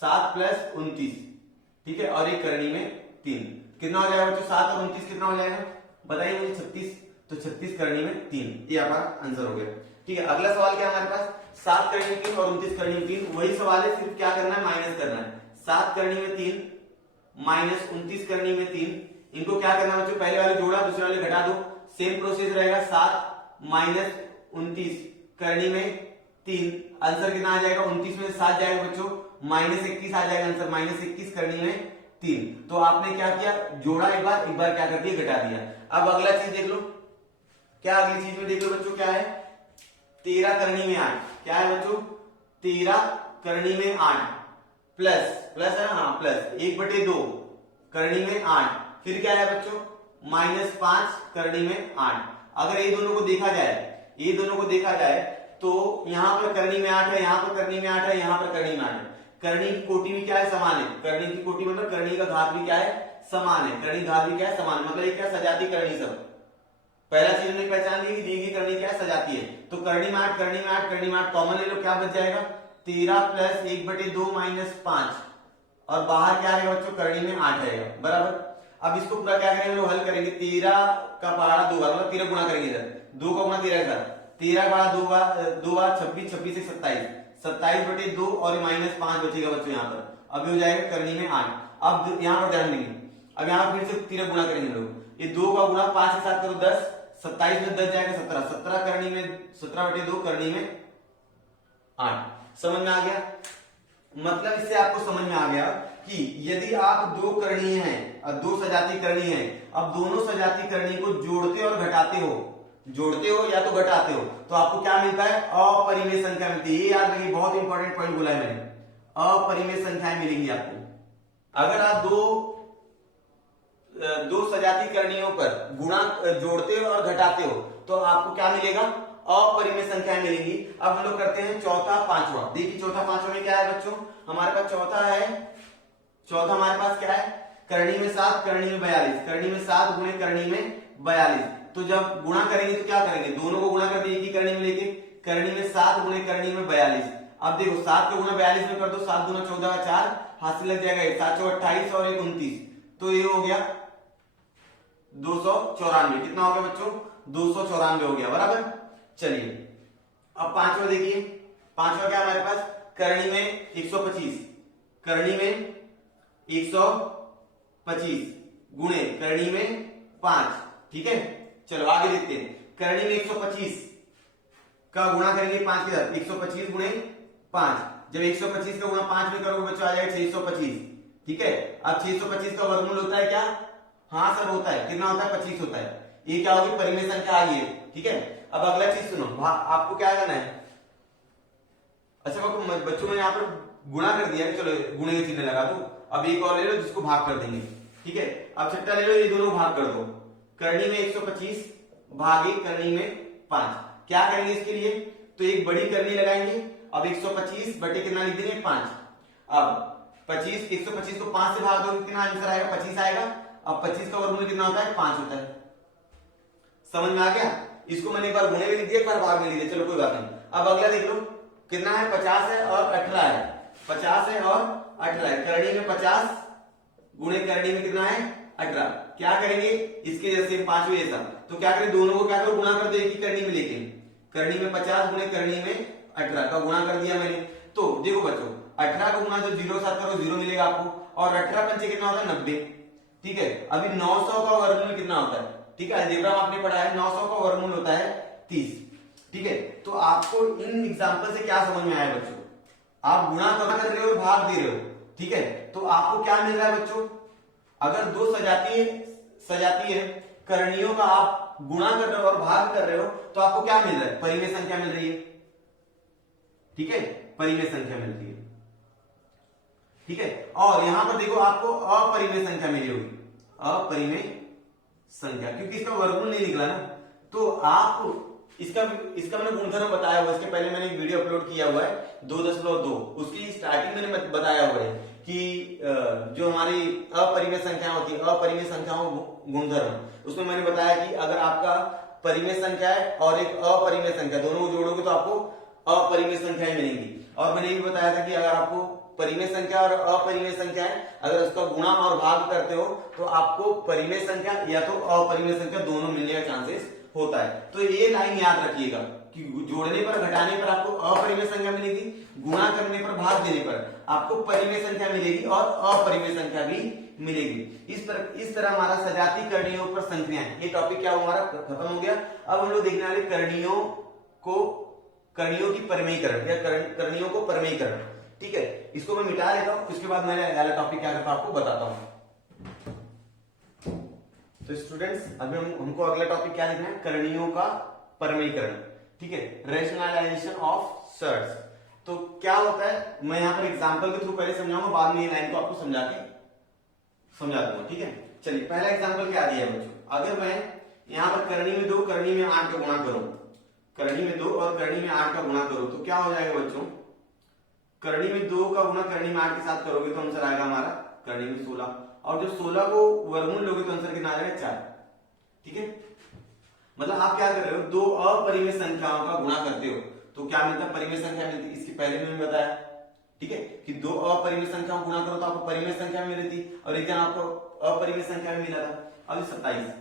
7 प्लस 29। ठीक है, और एक करणी में 3 कितना हो जाएगा बच्चों, 7 और 29 कितना हो जाएगा बताइए मुझे, 36। तो 36 करणी में 3, ये हमारा आंसर हो गया। ठीक है, अगला सवाल क्या हमारे पास, 7 करनी में 3 और 29 करनी में 3, वही सवाल है, सिर्फ क्या करना है, माइनस करना है। 7 करनी में 3 माइनस 29 करनी में 3, इनको क्या करना है बच्चों, पहले वाले जोड़ा दूसरे वाले घटा दो, सेम प्रोसेस रहेगा। 7 माइनस 29 करनी में 3, आंसर कितना आ जाएगा, 29 में 7 जाएगा बच्चों, माइनस 21 आ जाएगा आंसर, माइनस 21 करनी में 3। तो आपने क्या किया, जोड़ा एक बार क्या कर दिया, घटा दिया। अब अगला चीज देख लो, क्या अगली चीज में देख लो बच्चों, क्या है, 13 करनी में 8, क्या है बच्चों, 13 करनी में 8 प्लस है, हाँ प्लस 1/2 करनी में 8, फिर क्या है बच्चों, माइनस 5 करनी में 8। अगर ये दोनों को देखा जाए, तो यहां पर करनी में 8 है, यहां पर करनी में 8 है, यहां पर करनी में 8 है। करनी की कोटि भी क्या है, समान है। करनी की कोटि मतलब करनी का घात भी क्या है, समान है। करनी घात भी क्या है, समान, मतलब ये क्या सजाती करनी सब। पहला चीज हमने पहचान ली कि दी गई करनी क्या सजाती है। तो करनी में 8 करनी में 8 करनी में 8 कॉमन ले लो, क्या बच जाएगा, 13 प्लस 1/2 माइनस 5, और बाहर क्या रहेगा बच्चों, करनी में 8 रहेगा बराबर। अब इसको पूरा क्या करेंगे, लोग हल करेंगे। 13 का पहाड़ा 2 बार, मतलब 13 गुणा करेंगे इधर, 2 का गुणा 13 का, 13 का 2 बार 26, 26 से 27, 27/2 और माइनस 5 बचेगा बच्चों यहाँ पर। अब हो जाएगा करनी में 8। अब यहाँ पर ध्यान देंगे, अब यहाँ फिर से 13 गुणा करेंगे लोग, ये 2 का गुणा 5 के साथ करो 10, 27 में 10 जाएगा 17, 17 करनी में 17/2 करनी में 8। समझ में आ गया, मतलब इससे आपको समझ में आ गया कि यदि आप 2 करनी है और 2 सजाती करनी है, अब दोनों सजाती करनी को जोड़ते और घटाते हो या तो घटाते हो, तो आपको क्या मिलता है, अपरिमेय संख्या मिलती है। ये याद रखिए, बहुत इंपॉर्टेंट पॉइंट बोला है मैंने, अपरिमेय संख्याएं मिलेंगी आपको। अगर आप दो सजाती करणियों पर गुणा जोड़ते हो और घटाते हो तो आपको क्या मिलेगा, अपरिमेय संख्याएं मिलेंगी। अब हम लोग करते हैं चौथा पांचवा। देखिए चौथा पांचवा में क्या है बच्चों, हमारे पास चौथा है चौथा हमारे पास क्या है, करनी में 7 करनी में 42, करनी में 7 गुणे करनी में 42। तो जब गुणा करेंगे तो क्या करेंगे, दोनों को गुणा कर दिए एक ही करनी में लेके, करनी में 7 गुणे करनी में 42। अब देखो 7 को गुणा 42 में कर दो, 7 गुना 14 4, हाथ से लग जाएगा 7 28 और 1 29, तो ये हो गया 294। कितना हो गया बच्चों, 294 हो गया, बराबर। चलिए अब पांचवा देखिए, पांचवा क्या हमारे पास, करनी में 125, करनी में 125 गुणे करनी में 5, ठीक है। चलो आगे देखते हैं, करनी में 125 का गुणा करेंगे 5 के साथ, 125 गुणे 5, जब 125 का गुणा 5 में करोगे बच्चों आ जाएगा 625, ठीक है। अब 625 का वर्गमूल होता है क्या, हाँ सर होता है, कितना होता है 25 होता है, ये क्या होगी परिमेय संख्या आ गई है, ठीक है। अब अगला चीज सुनो, आपको क्या करना है, अच्छा बच्चों मैंने यहाँ पर गुणा कर दिया, चलो गुणे के चिन्ह लगा दो, अब एक और ले लो जिसको भाग कर देंगे, ठीक है। अब छठा ले लो, ये दोनों भाग कर दो, करनी में 125 भागे करनी में 5, क्या करेंगे इसके लिए, तो एक बड़ी करनी लगाएंगे, अब 125 बटे कितना लिख देंगे 5, अब 25 125 को 5 से भाग दो कितना आंसर आएगा 25 आएगा। अब 25 का वर्गमूल कितना होता है 5 होता है, समझ में आ गया। इसको मैंने एक बार गुणे में लिख दिया, एक बार भाग में लिख दिया, चलो कोई बात नहीं। अब अगला देख लो, कितना है 50 है और 18 है, 50 है और 18 है, करनी में 50 गुणे करनी में कितना है 18, क्या करेंगे इसके जैसे पांचवें जैसा, तो क्या करें दोनों को क्या करो गुणा कर दो एक ही करनी में लेके, करनी में 50 गुणे करनी में 18 का गुणा कर दिया मैंने। तो देखो बच्चों 18 का गुणा जो 0 साथ करो 0 मिलेगा आपको, और 18 पंचे कितना होता है 90, ठीक है। अभी 900 का वर्गमूल कितना होता है, ठीक है, अलजेब्रा में आपने पढ़ा है 900 का वर्गमूल होता है 30, ठीक है। तो आपको इन एग्जांपल से क्या समझ में आया बच्चों, आप गुणा कर रहे हो और भाग दे रहे हो, ठीक है। तो आपको क्या मिल रहा है बच्चों, अगर दो सजाती है करणियों का आप गुणा कर रहे हो और भाग कर रहे हो तो आपको क्या मिल रहा है, परिमेय संख्या मिल रही है, ठीक है, परिमेय संख्या मिल रही है, ठीक है। और यहां पर देखो आपको अपरिमेय संख्या मिली होगी, अपरिमेय संख्या, क्योंकि इसका वर्गमूल नहीं निकला ना। तो आप इसका मैंने गुणधर्म बताया हुआ है, इसके पहले मैंने एक वीडियो अपलोड किया हुआ है 2.2, उसकी स्टार्टिंग मैंने बताया हुआ है कि जो हमारी अपरिमेय संख्या होती है, अपरिमेय संख्याओं गुणधर्म, उसमें मैंने बताया कि अगर आपका परिमेय संख्या है और एक अपरिमेय संख्या दोनों को जोड़ोगे तो आपको अपरिमेय संख्याएं मिलेंगी। और मैंने ये भी बताया था कि अगर आपको परिमेय संख्या और अपरिमेय संख्या है अगर उसका गुणा और भाग करते हो तो आपको परिमेय संख्या या तो अपरिमेय संख्या दोनों मिलने का चांसेस होता है। तो ये लाइन याद रखिएगा कि जोड़ने पर घटाने पर आपको अपरिमेय संख्या मिलेगी, गुणा करने पर भाग देने पर आपको परिमेय संख्या मिलेगी और अपरिमेय संख्या भी मिलेगी। इस तरह हमारा सजाती करणियों पर संख्याएं, ये टॉपिक क्या हमारा खत्म हो गया। अब हम लोग देखने वाले करणियों की परमेयीकरण या करणियों को परमेयीकरण, ठीक है। इसको मैं मिटा लेता हूं, उसके बाद मैं अगला टॉपिक क्या करता हूं आपको बताता हूं। तो स्टूडेंट्स अभी हमको अगला टॉपिक क्या देखना है, करणियों का परमेयीकरण, ठीक है, रेशनलाइजेशन ऑफ सर्ट्स। तो क्या होता है, मैं यहाँ पर एग्जांपल के थ्रू पहले समझाऊंगा, बाद में ये लाइन को आपको समझा दूंगा, ठीक है। चलिए पहला एग्जांपल क्या दिया है बच्चों, अगर मैं यहाँ पर करनी में 2 करनी में 8 का गुणा करूं, करनी में 2 और करनी में 8 का गुणा करूं तो क्या हो जाएगा बच्चों, करनी में 2 का गुणा करनी में 8 के साथ करोगे तो आंसर आएगा हमारा करनी में 16, और जब 16 को वर्गमूल लोगे तो आंसर कितना आएगा 4, ठीक है। मतलब आप क्या कर रहे हो, दो अपरिमेय संख्याओं का गुणा करते हो तो क्या मिलता है, परिमेय संख्या मिलती है। इसके पहले मैंने बताया, ठीक है, कि दो अपरिमेय संख्याओं गुणा करो तो आपको परिमेय संख्या में मिली थी, और एक जन आपको अपरिमेय संख्या में मिला था। अब 27,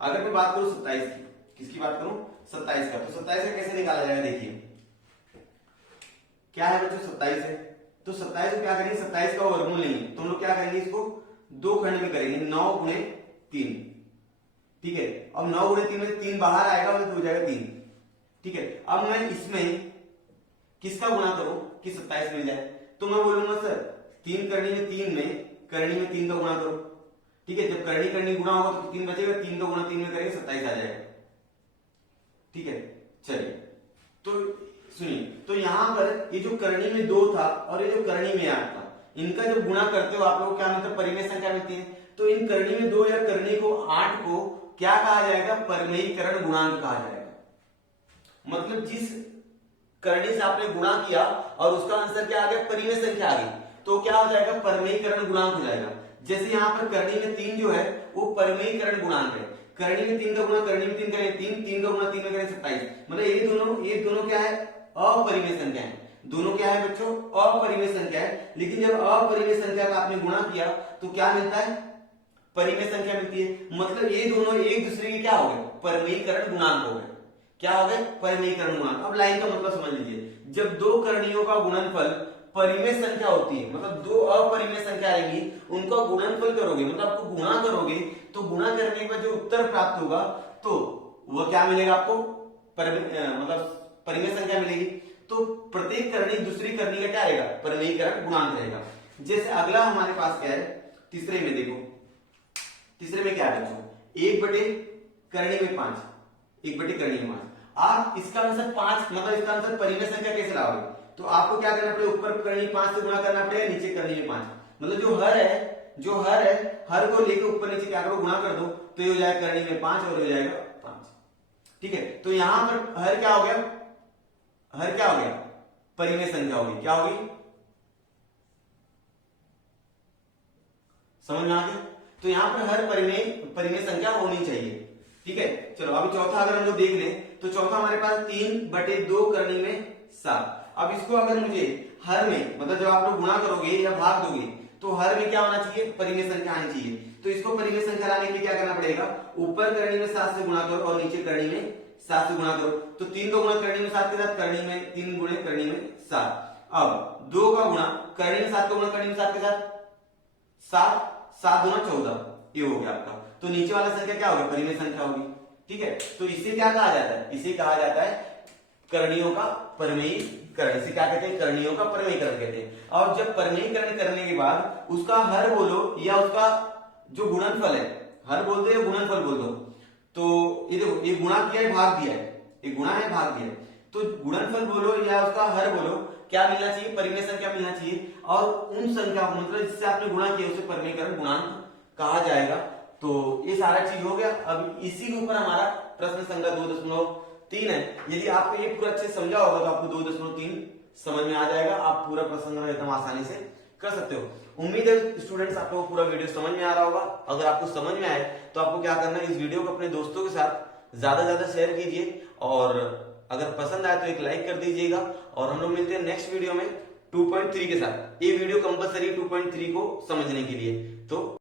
अगर मैं बात करूं 27 की, किसकी बात करूं 27 का, तो 27 का कैसे निकाला जाएगा, देखिए क्या है बच्चों 27 है, तो 27 को क्या करेंगे, 27 का वर्गमूल नहीं है तो हम लोग क्या करेंगे, इसको 2 खंड में करेंगे, 9 गुणे 3, ठीक है। अब 9 गुणे 3 में 3 बाहर आएगा तो हो जाएगा 3, ठीक है। अब मैं इसमें किसका गुणा करूं कि 27 मिल जाए, तो मैं बोलूंगा सर 3 करनी में 3 में करनी में 3 का गुणा करो, ठीक है। जब करनी गुणा होगा तो 3 बचेगा, 3 का गुणा 3 में करेंगे 27 आ जाएगा, ठीक है। चलिए तो सुनिए, तो यहां पर ये जो करनी में 2 था और ये जो करनी में 8 था, इनका जब गुणा करते हो आप लोग क्या मतलब परिमेय संख्या मिलती है। तो इन करनी में 2 या करनी को 8 को क्या कहा जाएगा, परमेयीकरण गुणांक कहा जाएगा। मतलब जिस करनी से आपने गुणा किया और उसका आंसर क्या आ गया, परिमेय संख्या आ गई, तो क्या हो जाएगा, परिमेयीकरण गुणांक हो जाएगा। जैसे यहाँ पर करणी में 3 जो है वो परिमेयीकरण गुणांक है। करणी में 3 का गुणा करणी में 3 करें 3, 3 का गुणा 3 में करें 27। मतलब ये दोनों क्या है, अपरिमेय संख्या है। दोनों क्या है बच्चों, अपरिमेय संख्या है। लेकिन जब अपरिमेय संख्या का आपने गुणा किया तो क्या मिलता है, परिमेय संख्या मिलती है। मतलब ये दोनों एक दूसरे के क्या हो गए, परिमेयीकरण गुणांक हो गए। क्या हो गए, परिमेयीकरण गुणांक। अब लाइन का मतलब समझ लीजिए, जब दो करणियों का गुणनफल परिमेय संख्या होती है, मतलब दो अपरिमेय संख्या आएंगी, उनका गुणनफल करोगे, मतलब आपको गुणा करोगे, तो गुणा करने के बाद जो उत्तर प्राप्त होगा तो वह क्या मिलेगा आपको, मतलब परिमेय संख्या मिलेगी। तो प्रत्येक करणी दूसरी करणी का क्या रहेगा, परिमेयीकरण गुणांक रहेगा। जैसे अगला हमारे पास क्या है, तीसरे में देखो, तीसरे में क्या है बच्चों, 1/करणी में 5, 1/करणी में 5। आप इसका आंसर 5, मतलब इसका आंसर परिमेय संख्या कैसे लाओगे, तो आपको क्या करना पड़ेगा, ऊपर करणी 5 से गुणा करना पड़ेगा, नीचे करणी में 5। मतलब जो हर है, हर को लेकर ऊपर नीचे क्या करो, गुणा कर दो, तो ये हो जाएगा करणी में 5 और हो जाएगा 5। ठीक है, तो यहां पर हर क्या हो गया, हर क्या हो गया, परिमेय संख्या होगी। क्या होगी, समझ में आ गया। तो यहां पर हर परिमेय संख्या होनी चाहिए। ठीक है, चलो अभी चौथा अगर हम लोग देख लें तो चौथा हमारे पास 3/2 करणी में 7। अब इसको अगर मुझे हर में, मतलब जब आप लोग गुणा करोगे या भाग दोगे तो हर में क्या होना चाहिए, परिमेय संख्या आनी चाहिए। तो इसको परिमेय संख्या लाने के लिए क्या करना पड़ेगा, ऊपर करणी में 7 से गुणा करो और नीचे करणी में 7 से गुणा करो। तो 3 का गुणा करणी में 7 के साथ, करणी में 3 गुणे करणी में 7। अब 2 का गुणा करणी में 7 का गुणा करणी में 7 के साथ, 7, 7 गुणा 14, ये हो गया आपका। तो नीचे वाला संख्या क्या होगा, परिमेय संख्या होगी। ठीक है, तो इसे क्या कहा जाता है, इसे कहा जाता है करणियों का परिमेयीकरण। इसे क्या कहते हैं, करणियों का परिमेयीकरण कहते हैं। और जब परिमेयीकरण करने के बाद उसका हर बोलो या उसका जो गुणनफल है, हर बोल दो या गुणनफल बोल दो, तो ये देखो, ये गुणा किया है भाग दिया है, ये गुणा है भाग दिया है, तो गुणनफल बोलो या उसका हर बोलो, क्या मिलना चाहिए, परिमेय संख्या मिलना चाहिए। और उन संख्या को, मतलब जिससे आपने गुणा किया उसे परिमेयीकरण गुणांक कहा जाएगा। तो ये सारा चीज हो गया। अब इसी के ऊपर हमारा प्रश्न संख्या 2.3 है। यदि आपको ये पूरा अच्छे समझा होगा तो आपको 2.3 समझ में आ जाएगा, आप पूरा प्रश्न एकदम आसानी से कर सकते हो। उम्मीद है स्टूडेंट्स आप लोगों को पूरा वीडियो समझ में आ रहा होगा। अगर आपको समझ में आए तो आपको क्या करना है, इस वीडियो को अपने दोस्तों के साथ ज्यादा शेयर कीजिए, और अगर पसंद आए तो एक लाइक कर दीजिएगा। और हम लोग मिलते हैं नेक्स्ट वीडियो में 2.3 के साथ। ये वीडियो कंपलसरी 2.3 को समझने के लिए। तो